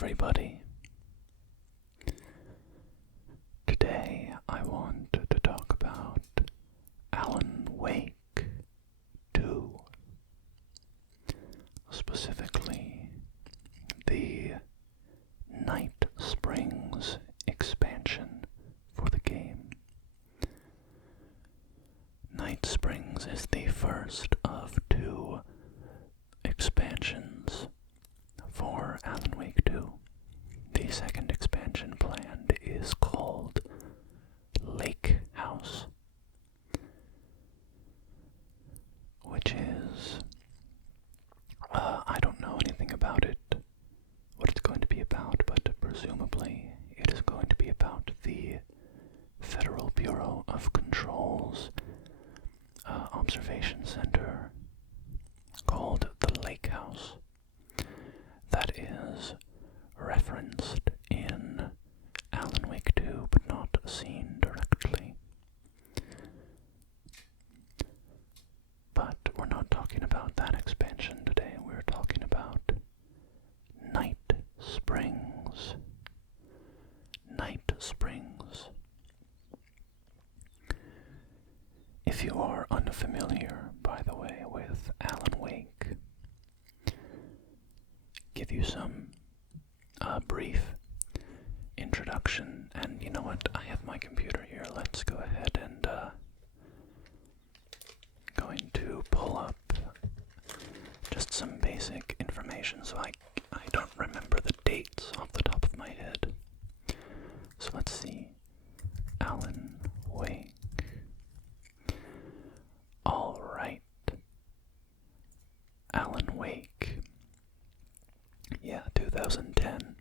everybody. Today I want to talk about Alan Wake 2, specifically the Night Springs expansion for the game. Night Springs is the first of two expansions for Alan Wake 2. The second expansion planned is called Lake House, which is, I don't know anything about it, what it's going to be about, but presumably it is going to be about the Federal Bureau of Control's observation center called the Lake House. That is referenced in Alan Wake 2, but not seen directly. But we're not talking about that expansion today. We're talking about Night Springs. Night Springs. If you are unfamiliar, by the way, with Alan Wake, give you some brief introduction, and you know what, I have my computer here. Let's go ahead and going to pull up just some basic information so I don't remember the dates off the top of my head. So let's see. Alan Wake. Alright. Alan Wake. Yeah, 2010.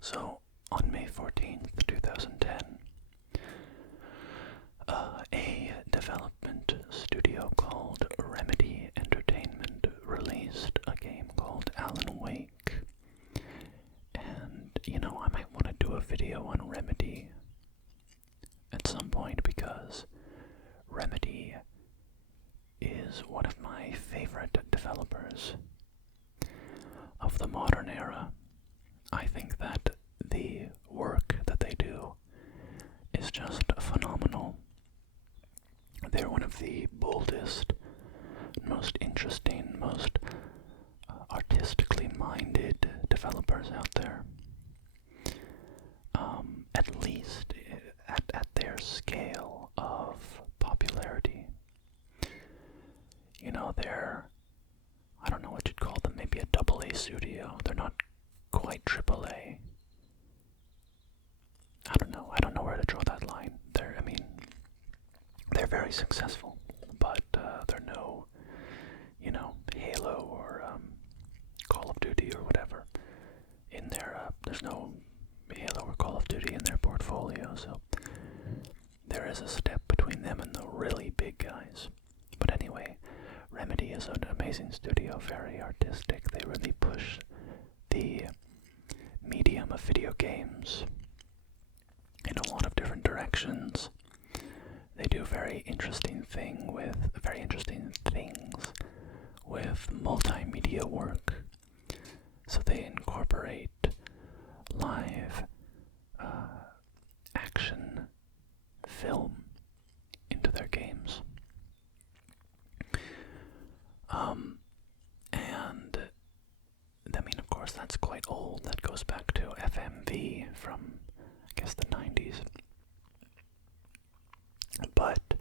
So, on May 14th, 2010, a development studio called Remedy Entertainment released a game called Alan Wake. And, you know, I might want to do a video on Remedy at some point because Remedy is one of my favorite developers of the modern era. I think that the work that they do is just phenomenal. They're one of the boldest, most interesting, most artistically minded developers out there. At least at their scale of popularity. You know, they're, I don't know what you'd call them, maybe a AA studio. They're not quite AAA. I don't know where to draw that line. They're very successful, but they're no, Halo or Call of Duty or whatever. In their, there's no Halo or Call of Duty in their portfolio, so there is a step between them and the really big guys. But anyway, Remedy is an amazing studio, very artistic. They really push the medium of video games in a lot of different directions. They do very interesting things with multimedia work. So they incorporate live action film into their games. And I mean, of course, that's quite old. That goes back to FMV from, I guess, the 90s. But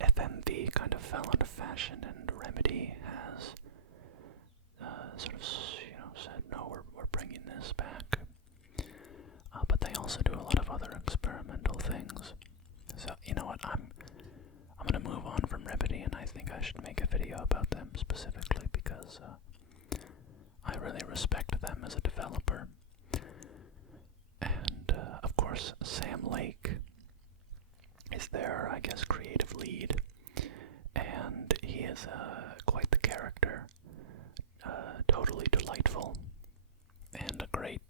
FMV kind of fell out of fashion, and Remedy has sort of, said, no, we're bringing this back. But they also do a lot of other experimental things. So, you know what, I'm going to move on from Remedy, and I think I should make a video about them specifically because I really respect them as a developer. And, of course, Sam Lake is their, I guess, creative lead, and he is quite the character, totally delightful, and a great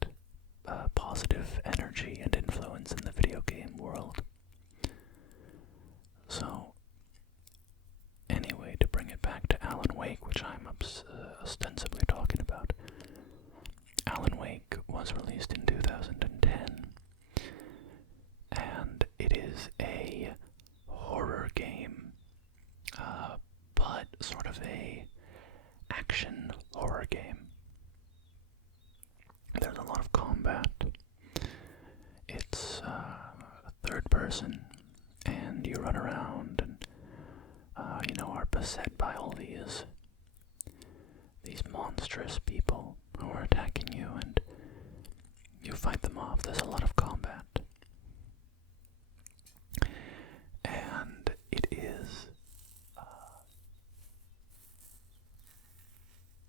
positive energy and influence in the video game world. So, anyway, to bring it back to Alan Wake, which I'm ostensibly talking about, Alan Wake was released in 2010, and it is a horror game, but sort of a action horror game. There's a lot of combat. It's third person, and you run around and are beset by all these monstrous people who are attacking you, and you fight them off. There's a lot of combat. And it is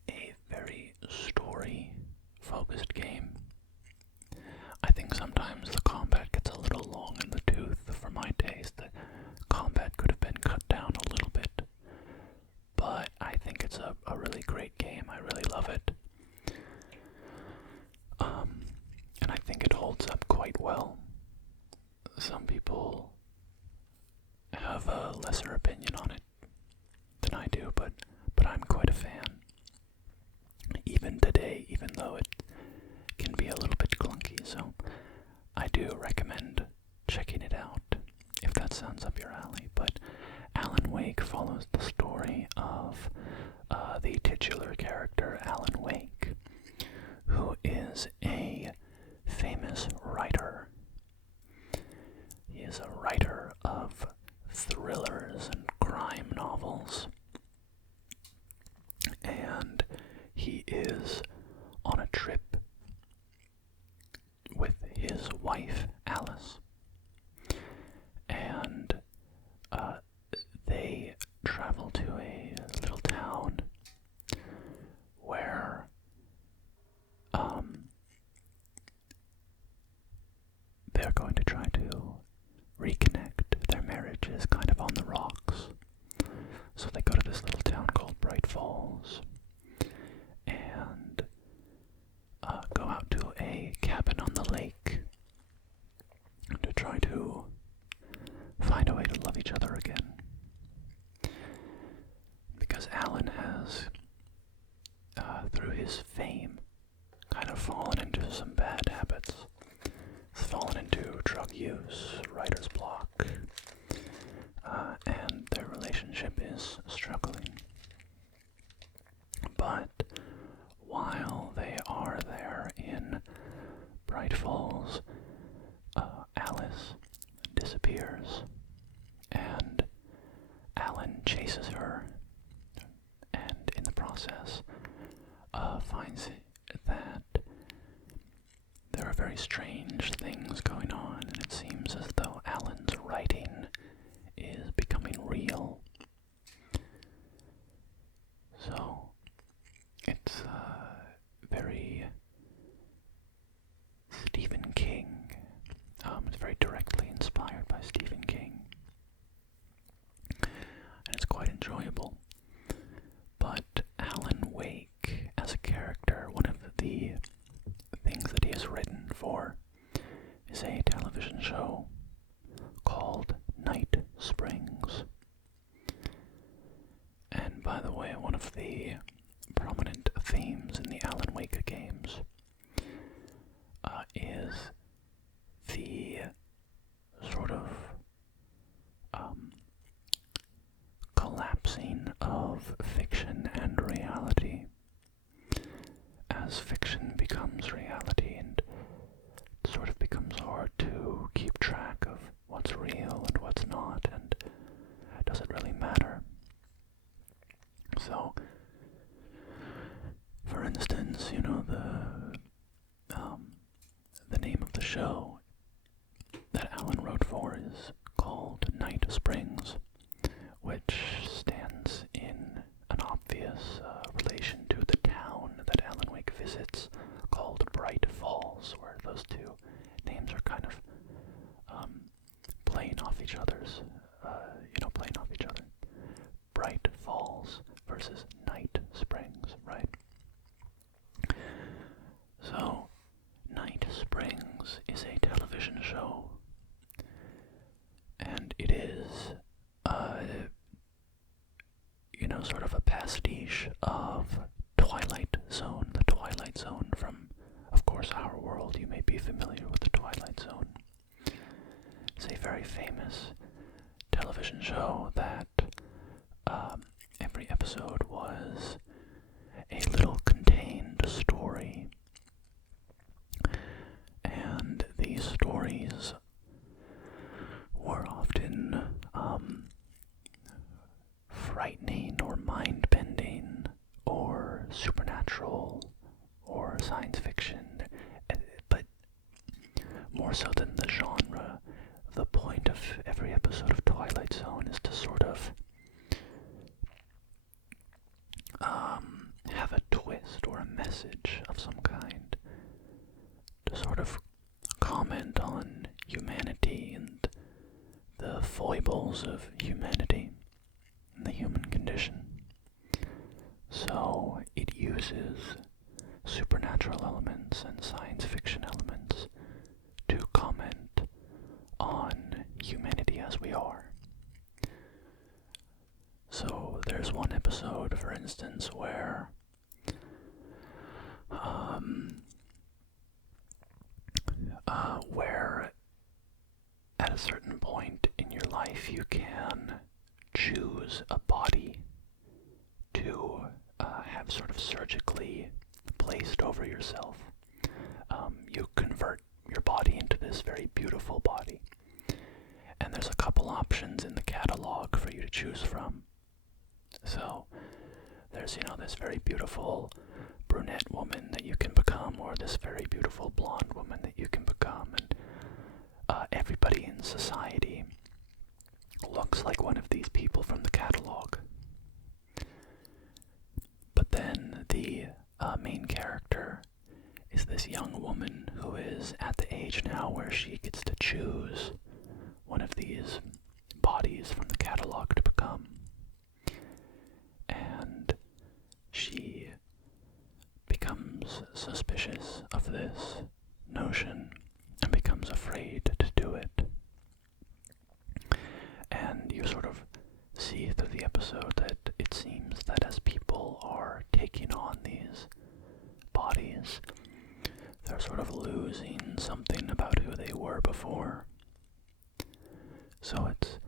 a very story-focused game. I think sometimes the combat gets a little long in the tooth for my taste. The combat could have been cut down a little bit, but I think it's a really great game. I really love it. And I think it holds up quite well. Some people have a lesser opinion on it than I do, but I'm quite a fan. Even today, even though it can be a little bit clunky, so I do recommend checking it out if that sounds up your alley. But Alan Wake follows the story of the titular character, Alan Wake, who is a famous writer. He is a writer of thrillers and crime novels, and he is on a trip with his wife, Alice, and they travel to a little town where they're going to try to reconnect. Their marriage is kind of on the rocks. So they go to this little town called Bright Falls and go out to a cabin on the lake to try to find a way to love each other again. Because Alan has, through his fame, kind of fallen into some bad habits. He's fallen into drug use, writer's block, and their relationship is struggling. But while they are there in Bright Falls, Alice disappears, and Alan chases her, and in the process finds that there are very strange things going on, and it seems as though Alan's writing is becoming real. So it's very Stephen King. It's very directly inspired by Stephen King, and it's quite enjoyable. But Alan Wake, as a character, one of the things that he has written for is a television show called Night Springs. And by the way, one of the prominent themes in the Alan Wake games is the sort of collapsing of fiction and reality as fiction becomes reality, and it sort of becomes hard to keep track of what's real and what's not, and does it really matter? So, for instance, the name of the show that Alan wrote for is called Night Springs, which stands in an obvious relation to the town that Alan Wake visits, called Bright Falls, where those two names are kind of playing off each other's, playing off each other. Bright Falls versus Night Springs, right? So, Night Springs is a supernatural or science fiction, but more so than the genre, the point of every episode of Twilight Zone is to sort of have a twist or a message of some kind, to sort of comment on humanity and the foibles of humanity and the human condition. So it uses supernatural elements and science fiction elements to comment on humanity as we are. So there's one episode, for instance, where where at a certain point in your life you can choose a body to have sort of surgically placed over yourself. You convert your body into this very beautiful body, and there's a couple options in the catalog for you to choose from. So there's, this very beautiful brunette woman that you can become, or this very beautiful blonde woman that you can become, and everybody in society looks like one of these people from the catalog. But then the main character is this young woman who is at the age now where she gets to choose one of these bodies from the catalog to become. And she becomes suspicious of this notion and becomes afraid to do it. And you sort of see through the episode that it seems that as people are taking on these bodies, they're sort of losing something about who they were before. So it's,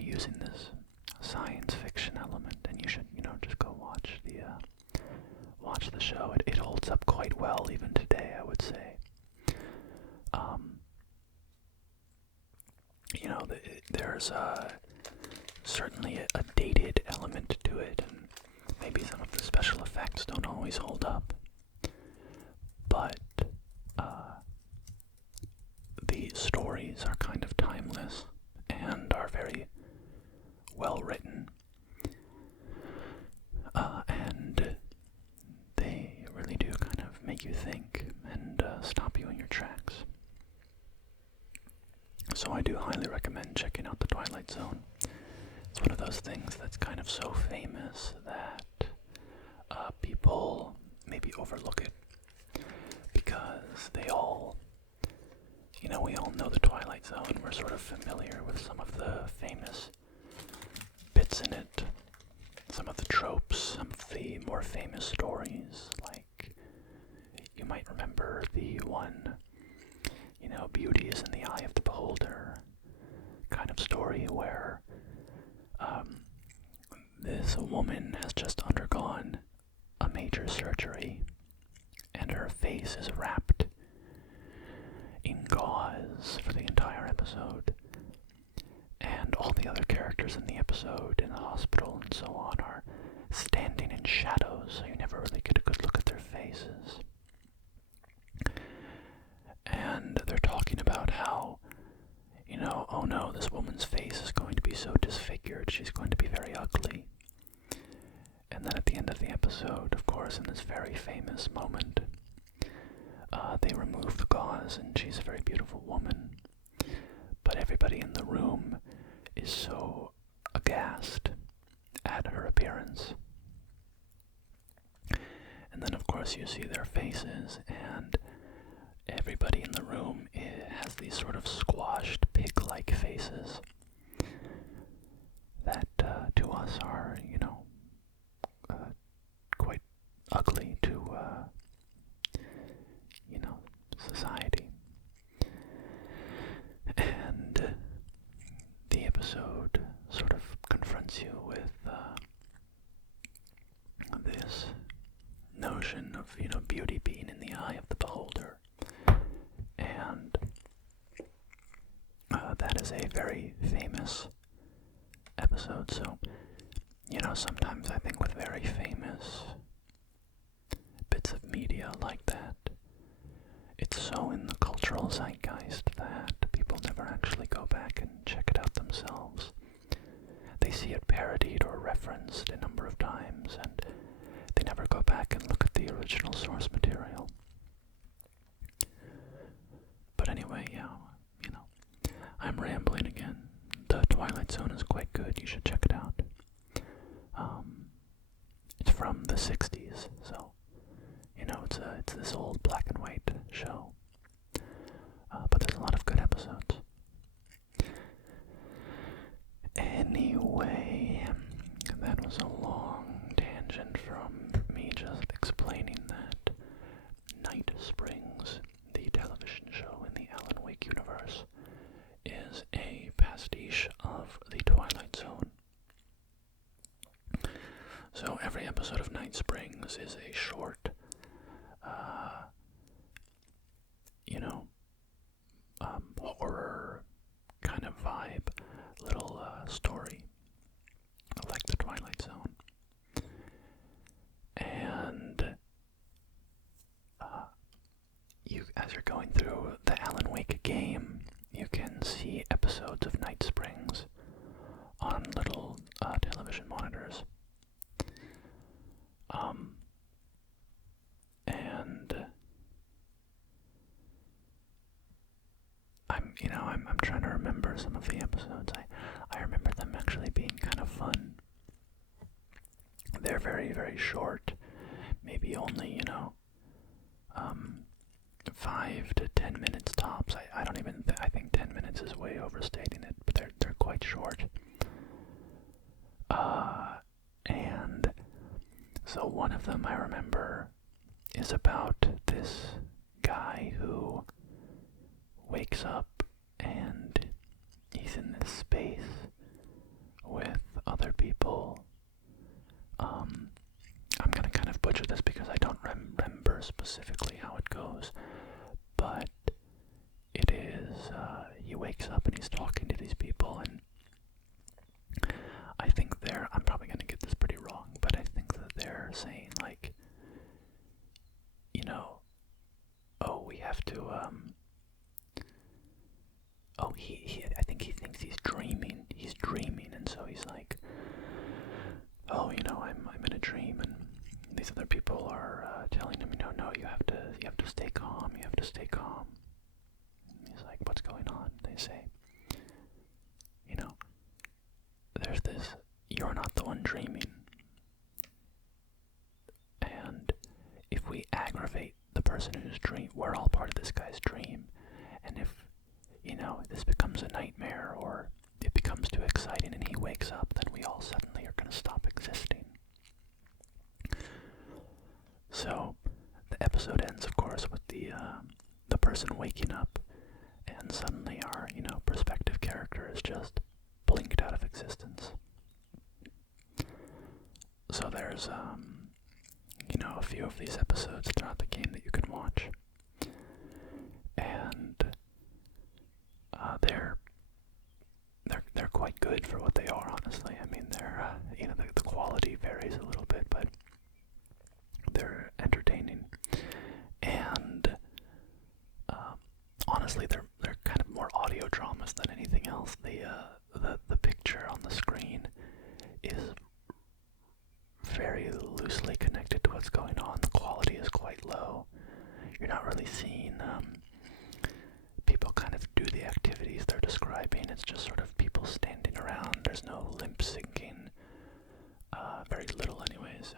using this science fiction element, and you should, just go watch the show. It holds up quite well even today, I would say. There's certainly a dated element to it, and maybe some of the special effects don't always hold up. But the stories are kind of timeless and are very well written, and they really do kind of make you think and stop you in your tracks. So I do highly recommend checking out The Twilight Zone. It's one of those things that's kind of so famous that people maybe overlook it, because they all, we all know The Twilight Zone. We're sort of familiar with some of the famous bits in it, some of the tropes, some of the more famous stories, like you might remember the one, beauty is in the eye of the beholder kind of story, where this woman has just undergone a major surgery and her face is wrapped in gauze for the entire episode, and all the other characters in the episode in the hospital and so on are standing in shadows, so you never really get a good look at their faces. And they're talking about how, oh no, this woman's face is going to be so disfigured, she's going to be very ugly. And then at the end of the episode, of course, in this very famous moment, they remove the gauze and she's a very beautiful woman. But everybody in the room is so aghast at her appearance. And then, of course, you see their faces, and everybody in the room has these sort of squashed pig-like faces that to us are, quite ugly to, society. And the episode sort of confronts you with this notion of, beauty being in the eye of the beholder. And that is a very famous episode. So, sometimes I think with very famous original source material. But anyway, yeah, I'm rambling again. The Twilight Zone is quite good. You should check it out. It's from the 60s, so, it's this old black and white show. But there's a lot of good episodes. Anyway, that was a long tangent from me just explaining that Night Springs, the television show in the Alan Wake universe, is a pastiche of the Twilight Zone. So every episode of Night Springs is a short, horror kind of vibe, little story, like the Twilight Zone. And as you're going through the Alan Wake game, you can see episodes of Night Springs on little television monitors. And I'm trying to remember some of the episodes. I remember them actually being kind of fun. They're very, very short. Maybe only, 5 to 10 minutes tops. I think 10 minutes is way overstating it, but they're quite short. And so one of them I remember is about this guy who wakes up and he's in this space with other people. I'm gonna kind of butcher this because I don't remember specifically how it goes, but it is, he wakes up and he's talking to these people, and I think I'm probably gonna get this pretty wrong, but I think that they're saying, like, we have to, I think he thinks he's dreaming, and so he's like, I'm in a dream, and these other people are telling him, no, you have to stay calm, And he's like, what's going on? They say, there's this, you're not the one dreaming, and if we aggravate the person who's dream, we're all part of this guy's dream, and if, this becomes a nightmare, or it becomes too exciting and he wakes up, then we all suddenly are going to stop existing. So, the episode ends, of course, with the person waking up, and suddenly our, prospective character is just blinked out of existence. So there's, a few of these episodes throughout the game that you can watch. And they're quite good for what they are, honestly. I mean, they're, the quality varies a little bit, but they're entertaining. And honestly, they're kind of more audio dramas than anything else. The picture on the screen is very loosely connected to what's going on. The quality is quite low. You're not really seeing people kind of do the activities they're describing. It's just sort of people standing around. There's no lip syncing, very little anyway. So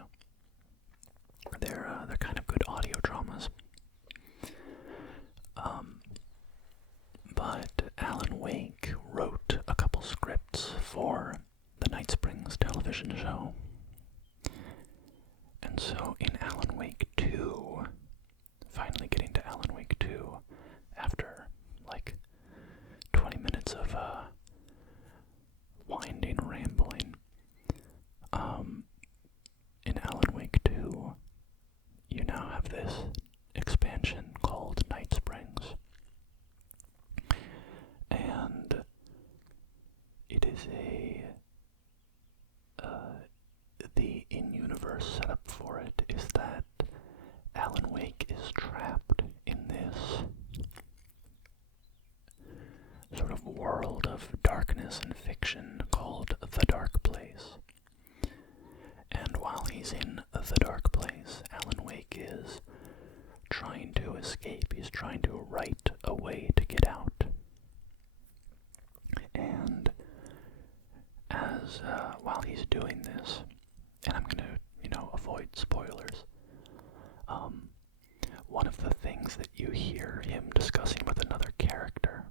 they're kind of good audio dramas. But Alan Wake wrote a couple scripts for the Night Springs television show. And so in Alan Wake 2, finally getting to Alan Wake 2, after like 20 minutes of winding, rambling, in Alan Wake 2, you now have this expansion called Night Springs. And it is the in-universe setup for it is that Alan Wake is trapped in this sort of world of darkness and fiction called the Dark Place. And while he's in the Dark Place, Alan Wake is escape. He's trying to write a way to get out. And while he's doing this, and I'm going to, avoid spoilers, one of the things that you hear him discussing with another character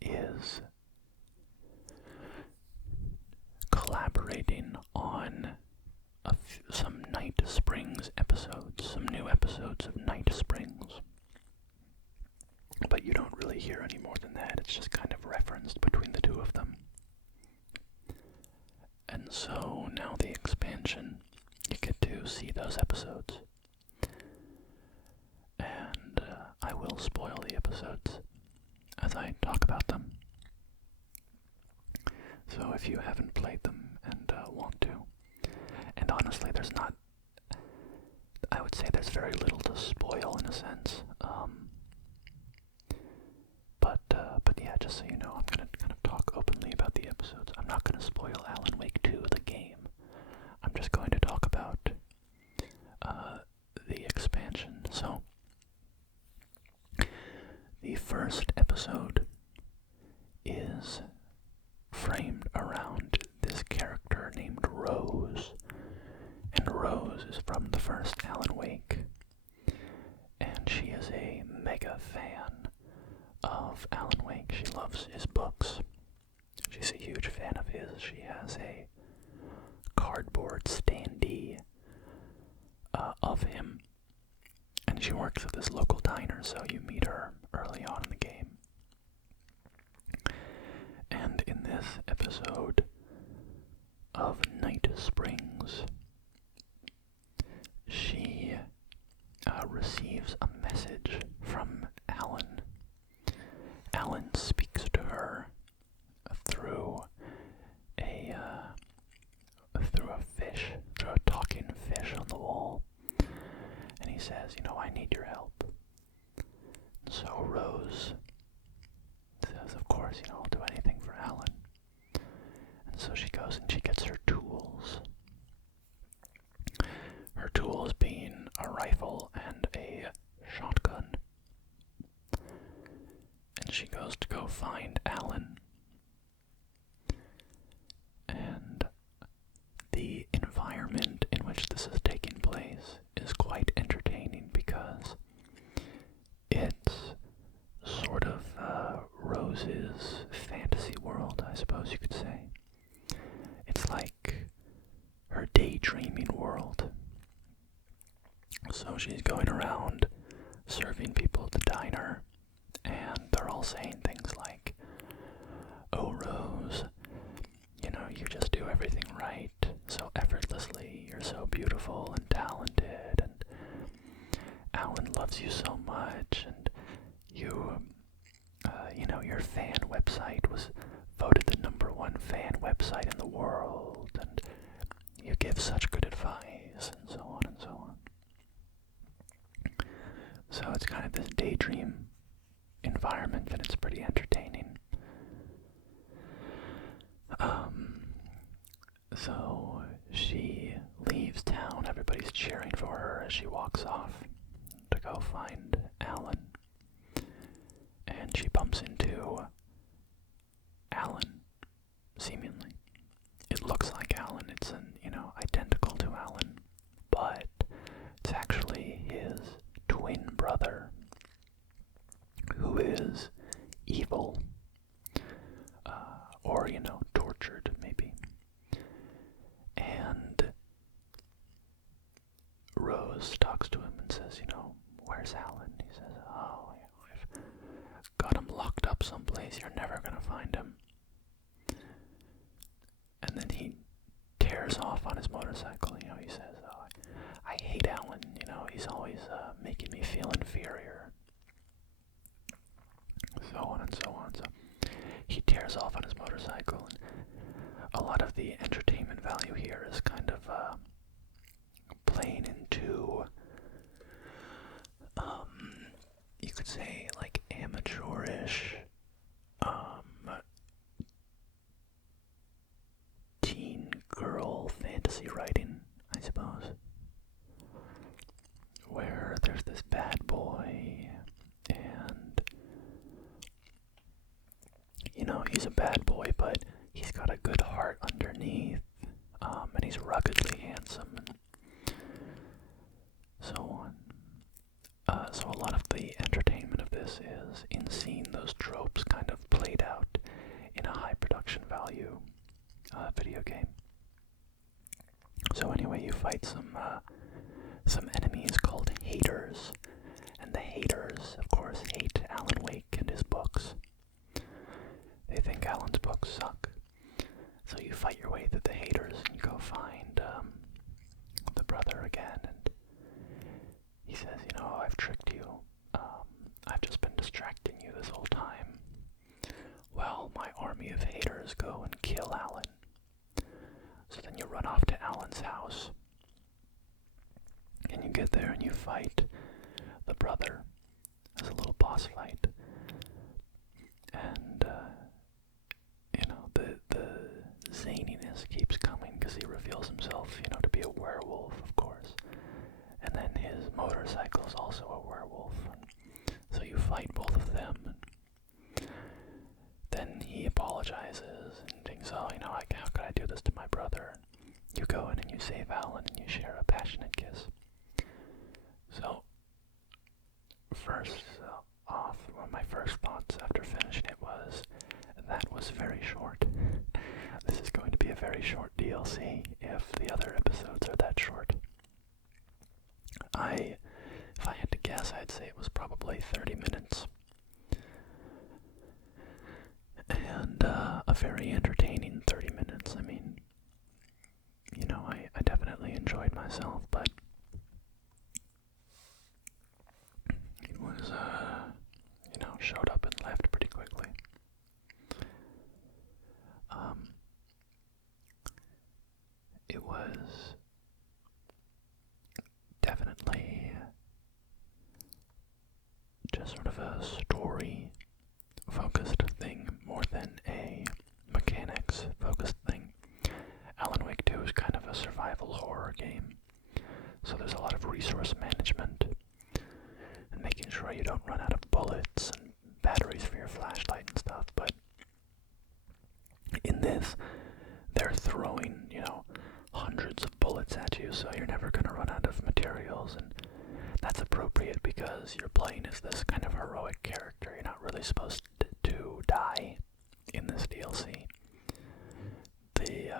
is collaborating on some Night Springs episodes, some new episodes of Night Springs. But you don't really hear any more than that. It's just kind of referenced between the two of them. And so now the expansion, you get to see those episodes. And I will spoil the episodes as I talk about them. So if you haven't played them and want to, and honestly I would say there's very little to spoil in a sense. But yeah, just so you know, I'm going to kind of talk openly about the episodes. I'm not going to spoil Alan Wake 2, the game. I'm just going to talk about the expansion. So, the first episode is framed around this character named Rose. And Rose is from the first Alan Wake. And she is a mega fan of Alan Wake. She loves his books. She's a huge fan of his. She has a cardboard standee of him. And she works at this local diner, so you meet her early on in the game. And in this episode of Night Springs, she receives a message from Alan. Alan speaks to her through a talking fish on the wall, and he says, I need your help. So Rose says, of course, I'll do anything for Alan. And so she goes and she gets her tools. Her tools being a rifle and a shotgun. And she goes to go find Alan. And the environment in which this is taking place is quite entertaining because it's sort of Rose's fantasy world, I suppose you could say. It's like her daydreaming world. So she's going around serving people at the diner, and they're all saying things like, "Oh, Rose, you just do everything right so effortlessly. You're so beautiful and talented, and Alan loves you so much, and your fan website was voted the #1 fan website in the world, and you give such good advice," and so on and so on. So it's kind of this daydream environment, and it's pretty entertaining. So she leaves town. Everybody's cheering for her as she walks off to go find Alan. And she bumps into Alan, seemingly. It looks like Alan. It's identical to Alan, but it's actually his twin brother, who is evil, or tortured, maybe. And Rose talks to him and says, "Where's Alan?" He says, "Oh, I've got him locked up someplace. You're never gonna find him." And then he tears off on his motorcycle. He says, "Oh, I hate Alan. He's always making me feel inferior." So on and so on. So he tears off on his motorcycle, and a lot of the entertainment value here is kind of playing into, you could say, like amateurish, teen girl fantasy writing, I suppose, where he's ruggedly handsome, and so on. So a lot of the entertainment of this is in seeing those tropes kind of played out in a high production value video game. So anyway, you fight some enemies called haters, and the haters, of course, hate Alan Wake and his books. They think Alan's books suck. So you fight your way through the haters, and you go find the brother again, and he says, I've tricked you. I've just been distracting you this whole time. Well, my army of haters go and kill Alan. So then you run off to Alan's house, and you get there and you fight the brother as a little boss fight. And, the zaniness keeps coming because he reveals himself, to be a werewolf, of course. And then his motorcycle is also a werewolf. And so you fight both of them. And then he apologizes and thinks, how could I do this to my brother? And you go in and you save Alan and you share a passionate kiss. So, first off, one of my first thoughts after finishing it was, that was very short. This is going to be a very short DLC if the other episodes are that short. If I had to guess, I'd say it was probably 30 minutes. And a very entertaining 30 minutes. I mean, I definitely enjoyed myself, but it was, showed up and left pretty quickly. It was definitely just sort of a story-focused thing more than a mechanics-focused thing. Alan Wake 2 is kind of a survival horror game, so there's a lot of resource management and making sure you don't run out of bullets and batteries for your flashlight and stuff, but in this, they're throwing, hundreds of bullets at you, so you're never going to run out of materials, and that's appropriate because you're playing as this kind of heroic character. You're not really supposed to die in this DLC. They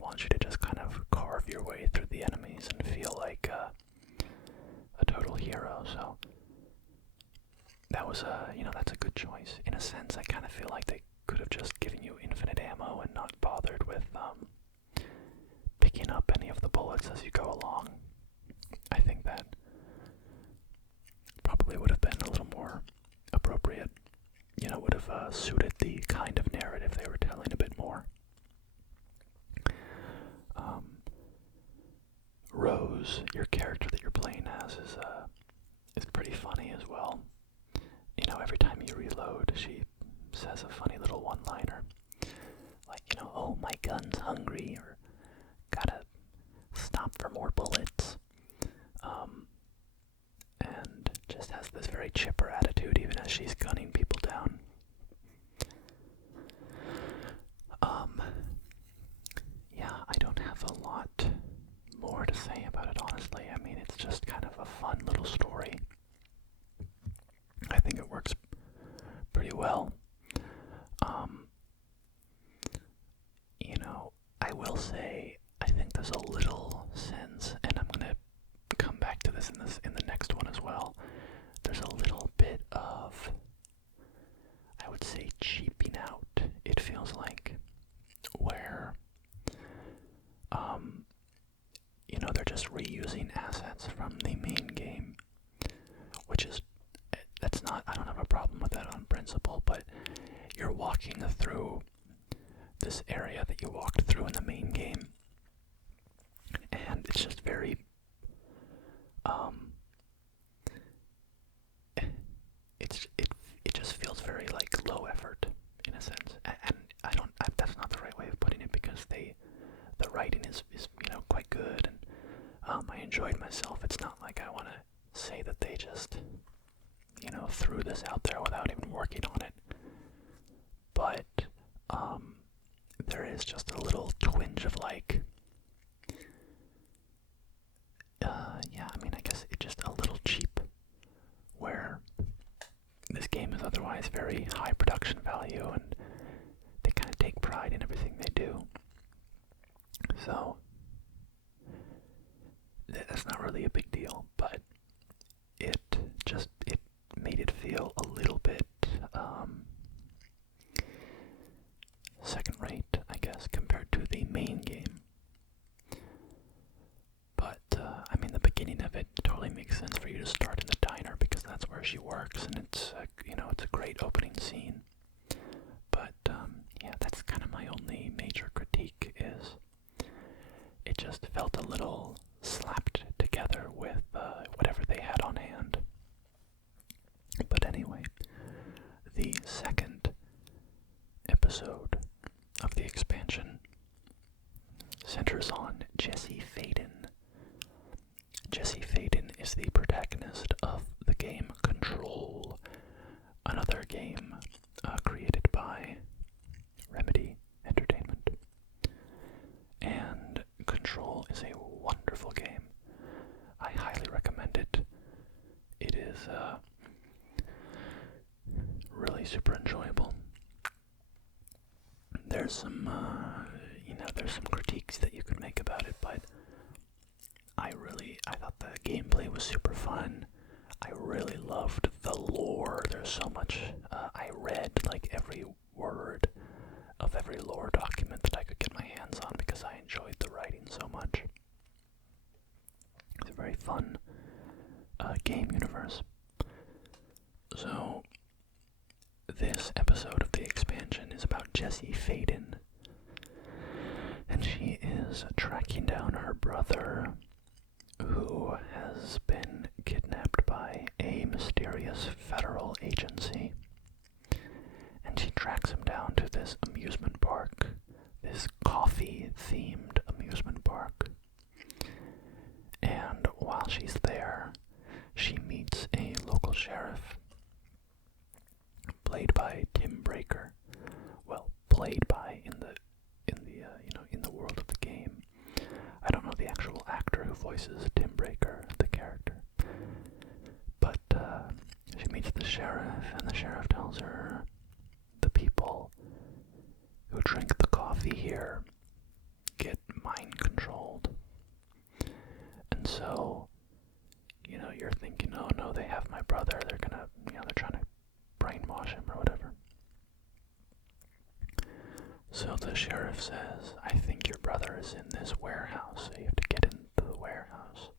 want you to just kind of carve your way through the enemies and feel like a total hero, so that was that's a good choice. In a sense, I kind of feel like they could have just given you infinite ammo and not bothered with picking up any of the bullets as you go along. I think that probably would have been a little more appropriate. Would have suited the kind of narrative they were telling a bit more. Rose, your character that you're playing as, is pretty funny as well. Every time you reload, she says a funny little one-liner. Like, oh, my gun's hungry, or gotta stop for more bullets. And just has this very chipper attitude even as she's gunning people down. Yeah, I don't have a lot more to say about it, honestly. I mean, it's just kind of a fun little story. I think it works pretty well. I will say, I think there's a little sense, and I'm gonna come back to this in the next one as well. There's a little bit of, I would say, cheaping out. It feels like where, they're just reusing assets from the main game, which is, I don't have a problem with that on principle, but you're walking through this area that you walked through in the main game, and it's just very, it just feels very, like, low effort, in a sense, and that's not the right way of putting it, because the writing is quite good, and, I enjoyed myself. It's not like I want to say that they just, threw this out there without even working on it. But, there is just a little twinge of like, yeah, I mean, I guess it's just a little cheap, where this game is otherwise very high production value, and they kind of take pride in everything they do. So, that's not really a big deal, but it made it feel a little bit, second rate, I guess, compared to the main game. But, I mean, the beginning of it totally makes sense for you to start in the diner, because that's where she works, and it's, it's a great opening scene. But, yeah, that's kind of my only major critique, is it just felt a little slapped together with whatever they had on hand. But anyway, the second episode of the expansion centers on Jesse Faden. Jesse Faden is the protagonist of the game Control, another game created by Remedy Entertainment. And Control is a wonderful game. I highly recommend it. It is really super enjoyable. There's some, there's some critiques that you could make about it, but I thought the gameplay was super fun. I really loved the lore. There's so much. I read like every word of every lore document that I could get my hands on, because I enjoyed the writing so much. It's a very fun game universe. So, this episode of the expansion is about Jesse Faden, and she is tracking down her brother, who has been kidnapped by a mysterious federal agency. And she tracks him down to this amusement park, this coffee-themed amusement park. And while she's there, she meets a local sheriff, played by Tim Breaker. Well, played by in the world of the game. I don't know the actual actor who voices Tim Breaker, the character. But she meets the sheriff, and the sheriff tells her the people who drink the coffee here get mind controlled. And so, you're thinking, oh no, they have my brother, they're gonna, they're trying to brainwash him or whatever. So the sheriff says, I think your brother is in this warehouse, so you have to get into the warehouse.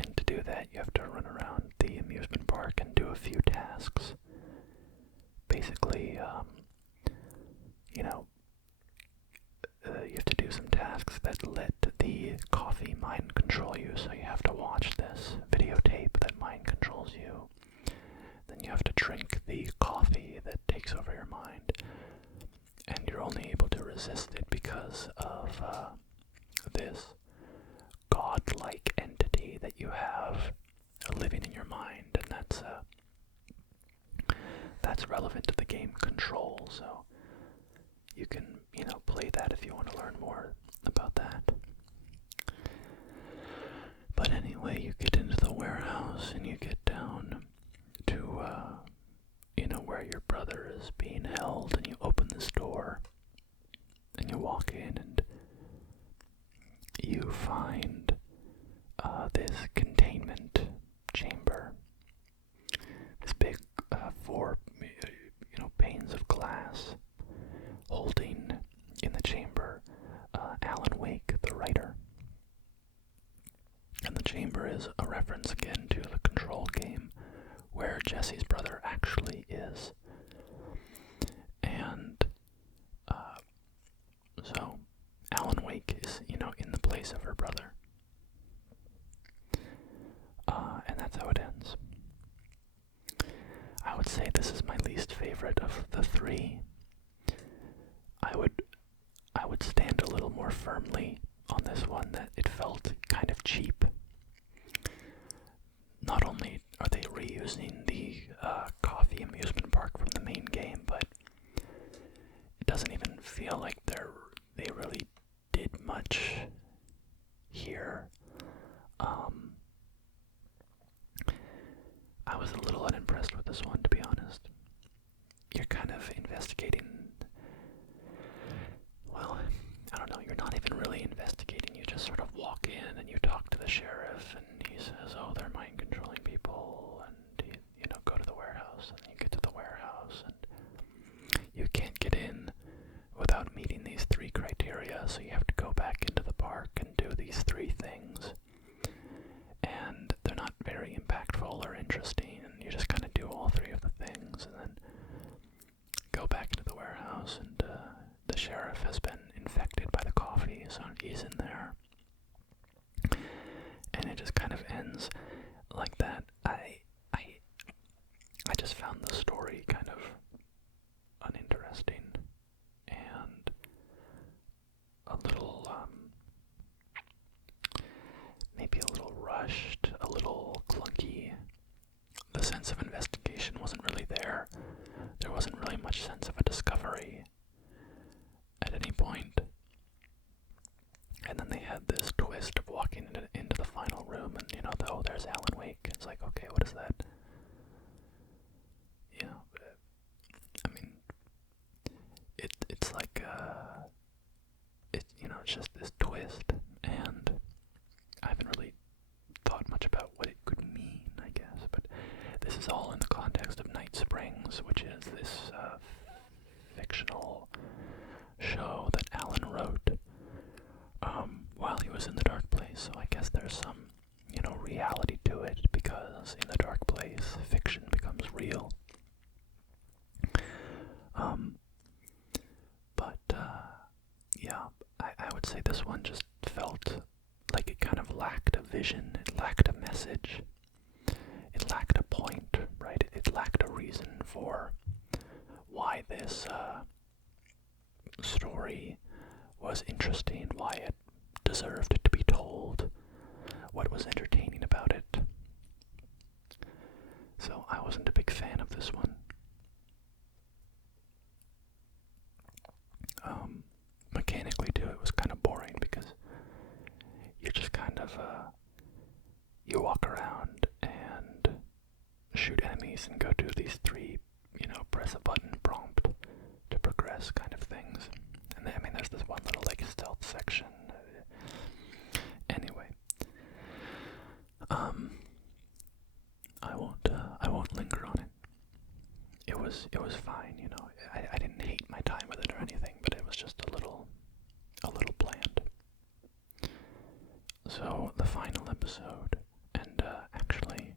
And to do that, you have to run around the amusement park and do a few tasks. Basically, you have to do some tasks that let the coffee mind control you, so you have to watch this videotape that mind controls you. Then you have to drink the coffee that takes over your mind, and you're only able to resist it because of this godlike entity that you have living in your mind, and that's relevant to the game Control, so you can, play that if you want to learn more about that. But anyway, you get into the warehouse and you get down to, where your brother is being held, and you open this door and you walk in, and you find this containment chamber. This big 4 panes of glass holding in the chamber Alan Wake, the writer. And the chamber is a reference again to the Control game, where Jesse's brother actually is. And so Alan Wake is, in the place of her brother. And that's how it ends. I would say this is my least favorite of the 3. I would stand a little more firmly on this one, that it felt kind of cheap. Not only are they reusing the coffee amusement park from the main game, but it doesn't even this one, to be honest. You're kind of investigating. Well, I don't know, you're not even really investigating. You just sort of walk in and you talk to the sheriff, and he says, oh, they're mind controlling people, and you go to the warehouse, and you get to the warehouse, and you can't get in without meeting these 3 criteria, so you have to go back into the park and do these 3 things. And they're not very impactful or interesting, and you just kind of do all 3 of the things, and then go back into the warehouse, and the sheriff has been infected by the coffee, so he's in there. And it just kind of ends like that. I just found the story kind of uninteresting and a little, maybe a little rushed, a little clunky. The sense of investigation wasn't really there. There wasn't really much sense of a discovery at any point. And then they had this twist of walking into the final room, and oh, there's Alan Wake. It's like, okay, what is that? I mean, it's like it's just this twist, and I haven't really thought much about what it could mean, I guess. But this is all in the context of Night Springs, which is this fictional show that Alan wrote while he was in the dark place. So I guess there's some, reality to it, because in the dark place, fiction becomes real. I would say this one just felt like it kind of lacked a vision, it lacked a message, it lacked a point, right? It lacked a reason for why this story was interesting, why it deserved to be told, what was entertaining about it. So I wasn't a big fan of this one. Mechanically too, it was kind of boring, because you just kind of you walk around and shoot enemies and go do these 3 press a button prompt to progress kind of things. And I mean, there's this one little like stealth section. Anyway, I won't linger on it. It was fine, I didn't hate my time with it or anything, but it was just a little bland. So the final episode, and actually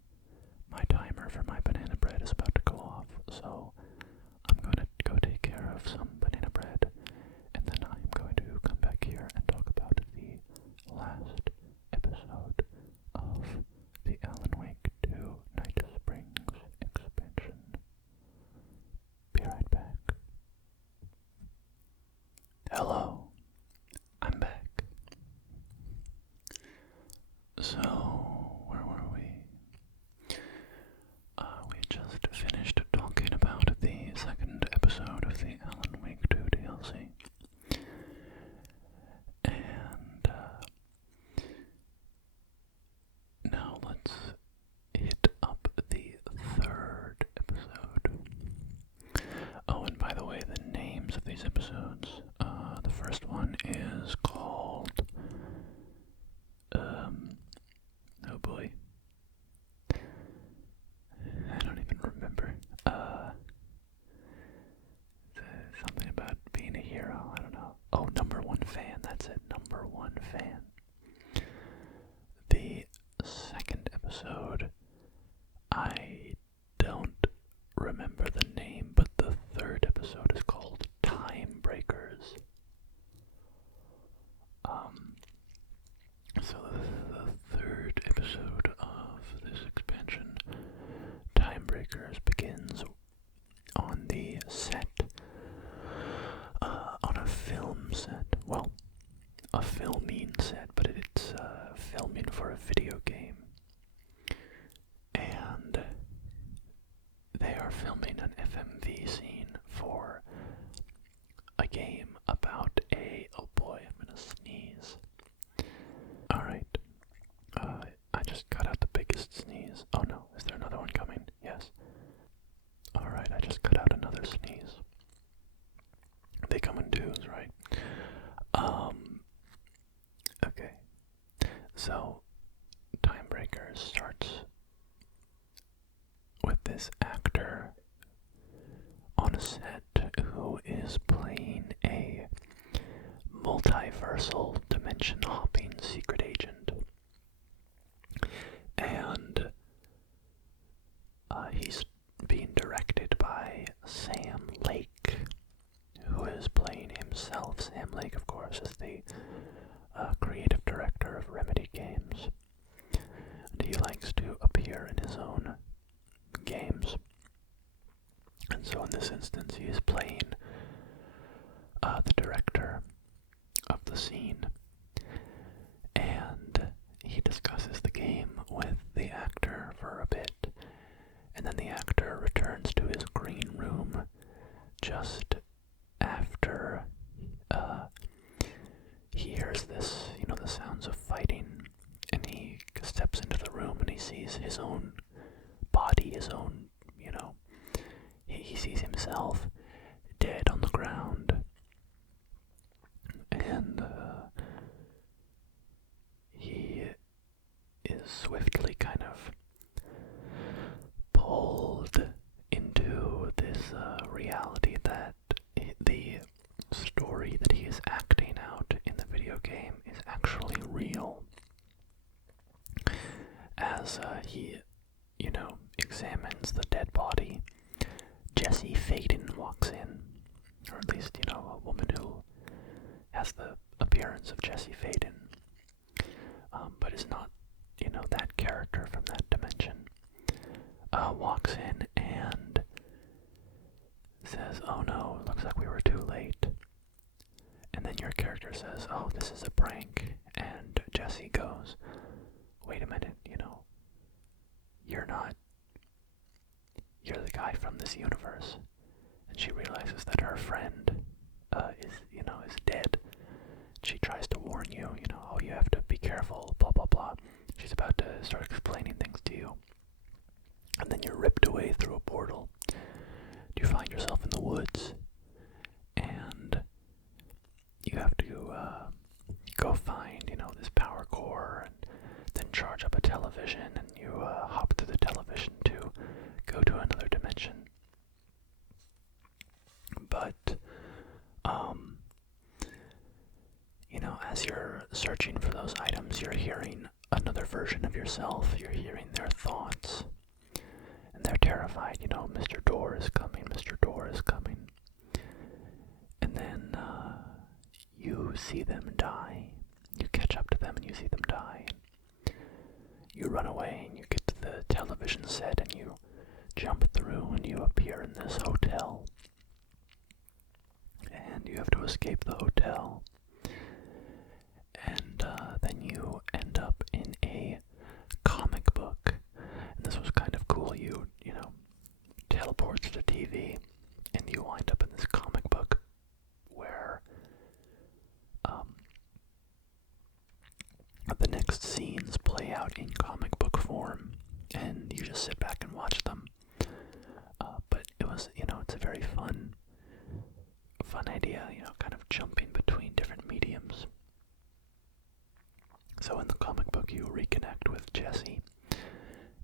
my timer for my banana bread is about to go off, so I'm going to go take care of some banana bread, and then I'm going to come back here and talk about the last episode of the Alan Wake 2 Night Springs expansion. Be right back. Hello, I'm back. So, where were we? We just finished talking about the second episode of the Alan Wake 2 DLC. And, now let's hit up the third episode. Oh, and by the way, the names of these episodes, the first one is called, oh boy, I don't even remember, something about being a hero, I don't know. Oh, number 1 fan, that's it, number 1 fan. The second episode, I don't remember the name, but the third episode is called Time Breakers. So the third episode of this expansion, Time Breakers, begins on the set, on a film set. Well, a filming set, but it's filming for a video game. And they are filming an FMV scene for a game about oh boy, I'm gonna sneeze. Alright, I just got out the biggest sneeze. Oh no, is there another one coming? Yes. another sneeze. They come in twos, right? Okay. So, Timebreaker starts with this actor on a set who is playing a multiversal dimension-hopping secret agent. And he's being directed by Sam Lake, who is playing himself. Sam Lake, of course, is the creative director of Remedy Games. And he likes to appear in his own games. And so in this instance, he is playing the director of the scene. And he discusses the game with the actor for a bit. And then the actor returns to his green room just after he hears this, the sounds of fighting. And he steps into the room and he sees his own body, his own, he sees himself dead on the ground. And he is swiftly kind of pulled into this reality that the story that he is acting out in the video game is actually real. As he, examines the dead body, Jesse Faden walks in, or at least, a woman who has the appearance of Jesse Faden, but is not, that character from that dimension, walks in and says, "Oh no, looks like we were too late." And then your character says, "Oh, this is a prank." And Jesse goes, "Wait a minute, you're the guy from this universe." And she realizes that her friend is dead. She tries to warn you, "Oh, you have to be careful, blah, blah, blah." She's about to start explaining things to you. And then you're ripped away through a portal. You find yourself in the woods. And you have to go find, this power core, and then charge up a television, and you hop through the television to go to another dimension. But, as you're searching for those items, you're hearing another version of yourself. You're hearing their thoughts. And they're terrified, "Mr. Door is coming, Mr. Door is coming." And then you see them die. You catch up to them and you see them die. You run away and you get to the television set and you jump through and you appear in this hotel. And you have to escape the hotel. And then you end up in a comic book. And this was kind of cool. You teleport to the TV and you wind up in this comic book where the next scenes play out in comic book form, and you just sit back and watch them. But it was, it's a very fun idea, kind of jumping between different mediums. So in the comic book, you reconnect with Jessie,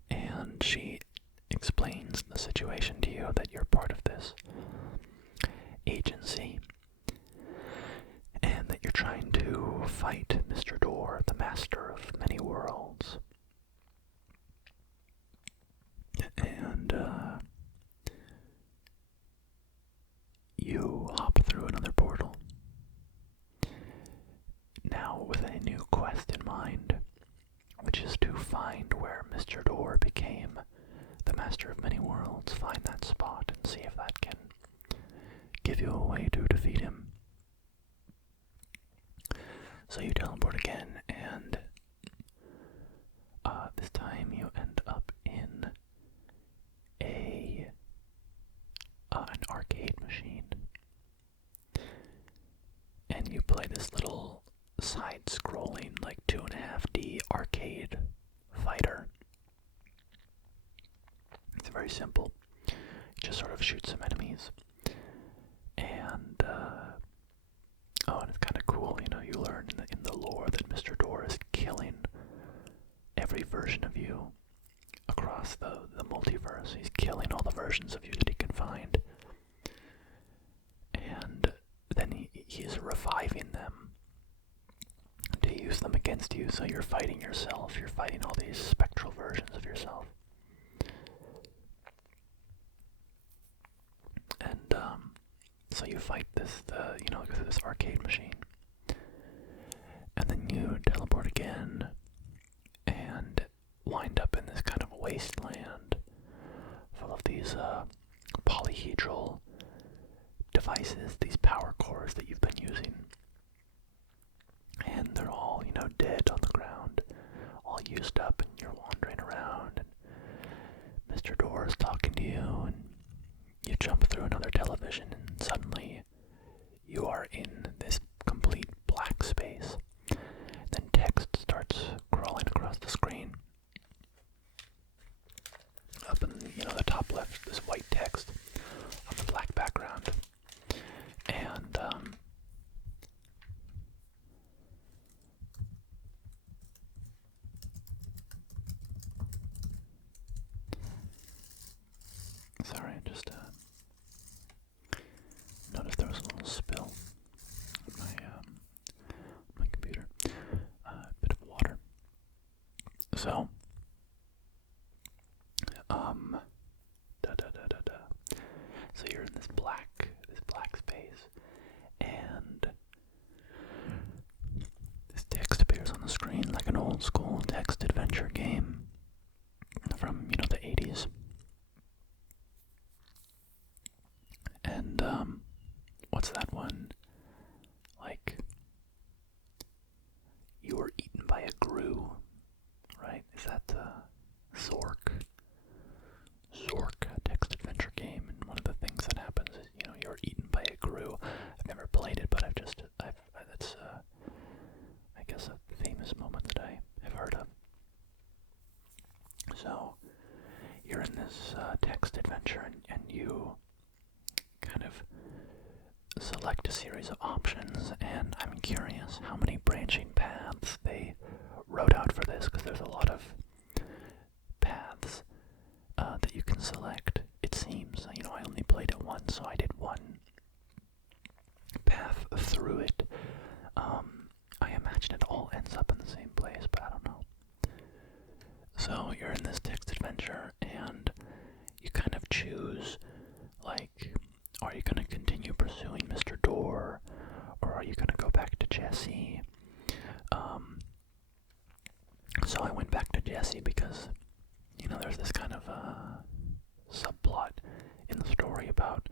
and she explains the situation to you that you're part of this agency, and that you're trying to fight Mr. Door, the master of many worlds. And you hop through another portal, now with a new quest in mind, which is to find where Mr. Door became the master of many worlds, find that spot and see if that can give you a way to defeat him. So you teleport again, and this time you end up in an arcade machine. And you play this little side-scrolling, like 2.5D arcade fighter. It's very simple. You just sort of shoot some enemies. And, and it's kind of cool, you learn in the lore that Mr. Door is killing every version of you across the multiverse. He's killing all the versions of you that he can find. And then he's reviving them to use them against you, so you're fighting yourself. You're fighting all these spectral versions of yourself. And, so you fight go through this arcade machine. And then you teleport again and wind up in this kind of wasteland full of these polyhedral devices, these power cores that you've been using. And they're all, dead on the ground, all used up, and you're wandering around, and Mr. Door is talking to you, and you jump through another television, and suddenly you are in this complete black space. Then text starts crawling across the screen. Up in, the top left, this white text on the black background. And, sorry, I just, noticed there was a little spill on my computer. A bit of water. So, so you're in this black space, and this text appears on the screen like an old school text adventure game from, the 80s. And, what's that one? Like, you were eaten by a grue, right? Is that, Zork? Zork, a text adventure game, and one of the things that happens is, you're eaten by a grue. I've never played it, but that's, I guess, a famous moment that I have heard of. So, you're in this, text adventure, and you kind of select a series of options, and I'm curious how many branching paths they wrote out for this, because there's a lot of paths that you can select. It seems, I only played it once, so I did one path through it. I imagine it all ends up in the same place, but I don't know. So you're in this text adventure, and you kind of choose, like, are you going to continue pursuing Mr. Door, or are you going to go back to Jesse? So I went back to Jesse because, there's this kind of subplot in the story about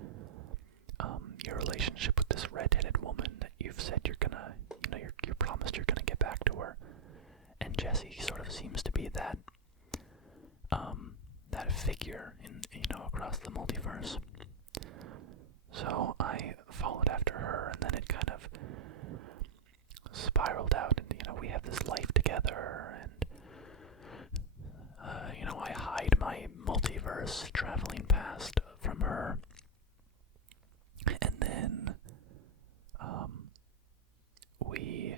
your relationship with this red-headed woman that you've said you're gonna, you promised you're gonna get back to her, and Jesse sort of seems to be that that figure in across the multiverse. So I followed after her, and then it kind of spiraled out, and we have this life together, and I hide my multiverse traveling past from her, and then we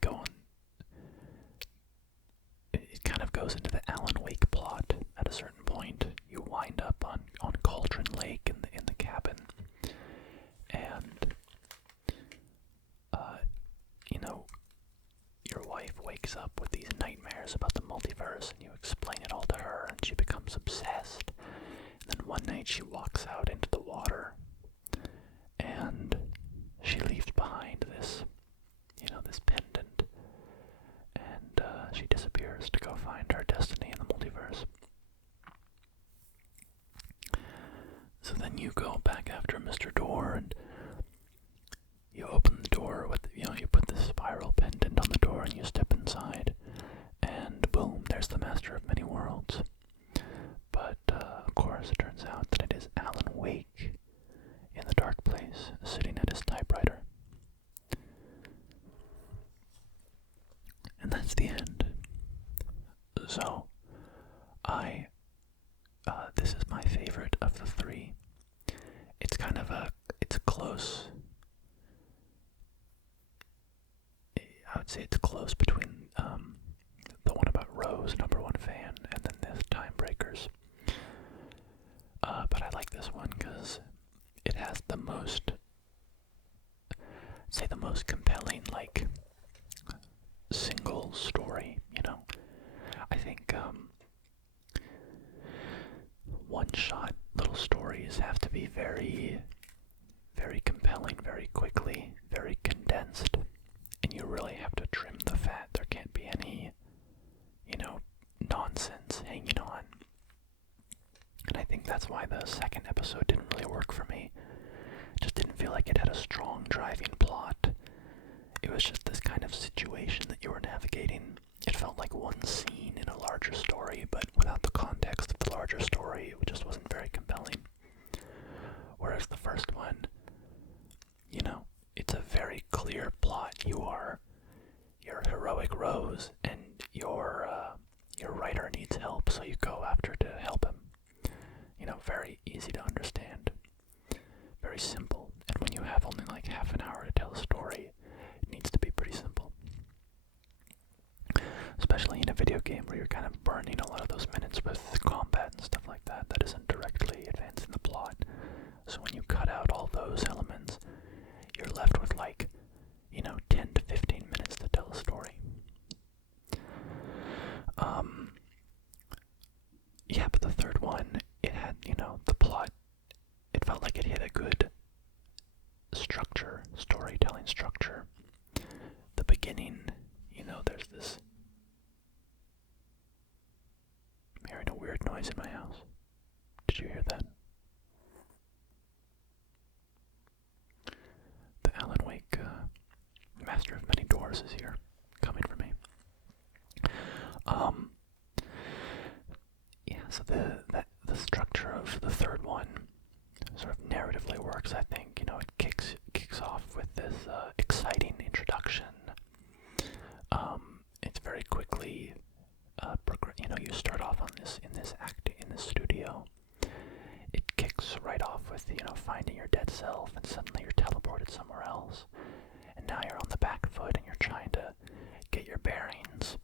go on. It kind of goes into the Alan Wake plot. At a certain point, you wind up on Cauldron Lake in the cabin, and your wife wakes up with these nightmares about the multiverse, and you explain it all to her, and she becomes obsessed. And then one night she walks out into the water, and she leaves behind this, this pendant, and she disappears to go find her destiny in the multiverse. So then you go back after Mr. Door, and you open the door with, you put the spiral pendant on the door, and you step inside, and boom, there's the Master of Many Worlds. But, of course, it turns out that it is Alan Wake in the dark place, sitting at his typewriter. And that's the end. So, my favorite of the three. It's kind of it's close. I would say it's close between the one about Rose, number one fan, and then this Timebreakers. But I like this one because it has the most, say, the most compelling, like, single story, you know? I think one-shot little stories have to be very, very compelling, very quickly, very condensed, and you really have to trim the fat. There can't be any, nonsense hanging on. And I think that's why the second episode didn't really work for me. It just didn't feel like it had a strong driving plot. It was just this kind of situation that you were navigating. It felt like one scene in a larger story, but without the context of the larger story, it just wasn't very compelling. Whereas the first one, it's a very clear plot. You're heroic Rose, and your writer needs help, so you go after to help him. Very easy to understand. Very simple. And when you have only like half an hour to tell a story, it needs to be pretty simple. Especially in a video game where you're kind of burning a lot of those minutes with combat and stuff like that isn't directly advancing the plot. So when you cut out all those elements, you're left with 10 to 15 minutes to tell a story. Yeah, but the third one, it had, the plot, it felt like it hit a good structure, storytelling structure. The beginning, there's this, I'm hearing a weird noise in my house. Did you hear that? The Alan Wake Master of Many Doors is here, coming for me. Yeah, so the structure of the third one sort of narratively works, I think. It kicks off with this exciting introduction. It's very quickly, you start off in this studio. It kicks right off with, finding your dead self, and suddenly you're teleported somewhere else. And now you're on the back foot, and you're trying to get your bearings.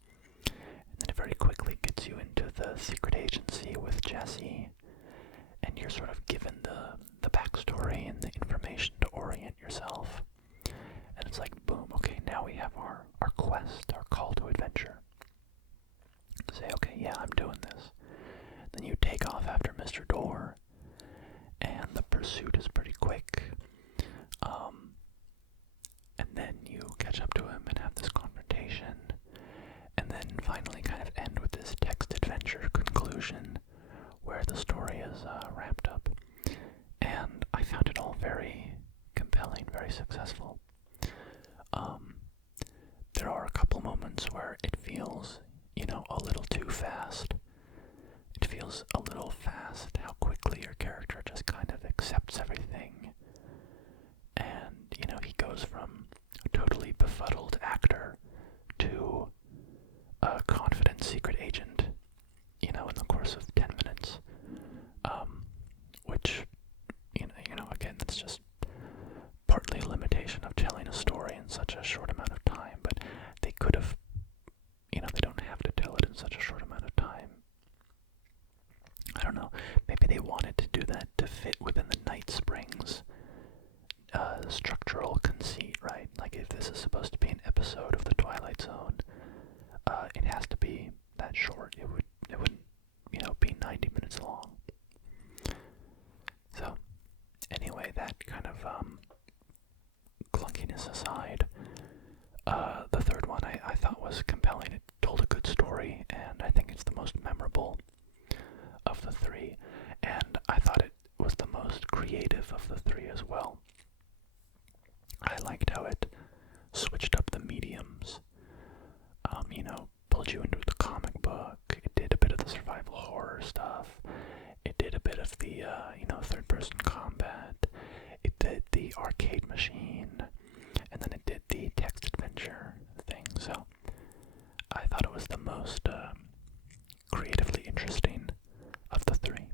And then it very quickly gets you into the secret agency with Jesse, and you're sort of given the backstory and the information to orient yourself. And it's like, boom, okay, now we have our quest, our call to adventure. Say, okay, yeah, I'm doing this. Then you take off after Mr. Door, and the pursuit is pretty quick. And then you catch up to him and have this confrontation, and then finally kind of end with this text adventure conclusion where the story is wrapped up. And I found it all very compelling, very successful. There are a couple moments where it feels, a little too fast. It feels a little fast how quickly your character just kind of accepts everything. And, he goes from a totally befuddled actor to a confident secret agent, in the course of 10 minutes. Which, again, that's just partly a limitation of telling a story in such a short amount of time, but they could have, they don't have to tell it in such a short amount of time. I don't know, maybe they wanted to do that to fit within the Night Springs structural conceit, right? Like, if this is supposed to be an episode of The Twilight Zone, it has to be that short. It wouldn't, be 90 minutes long. So, anyway, that kind of clunkiness aside, the third one I thought was compelling. It told a good story, and I think it's the most memorable of the three. And I thought it was the most creative of the three as well. I liked how it switched up the mediums. Pulled you into the comic book. It did a bit of the survival horror stuff. It did a bit of the, third-person combat. It did the arcade machine. And then it did the text adventure thing. So I thought it was the most creatively interesting of the three.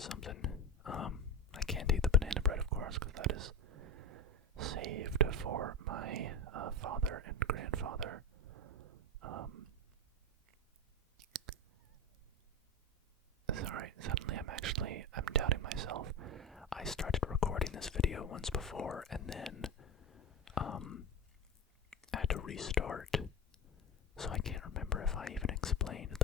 eat something. I can't eat the banana bread, of course, because that is saved for my father and grandfather. Sorry, suddenly I'm doubting myself. I started recording this video once before, and then, I had to restart. So I can't remember if I even explained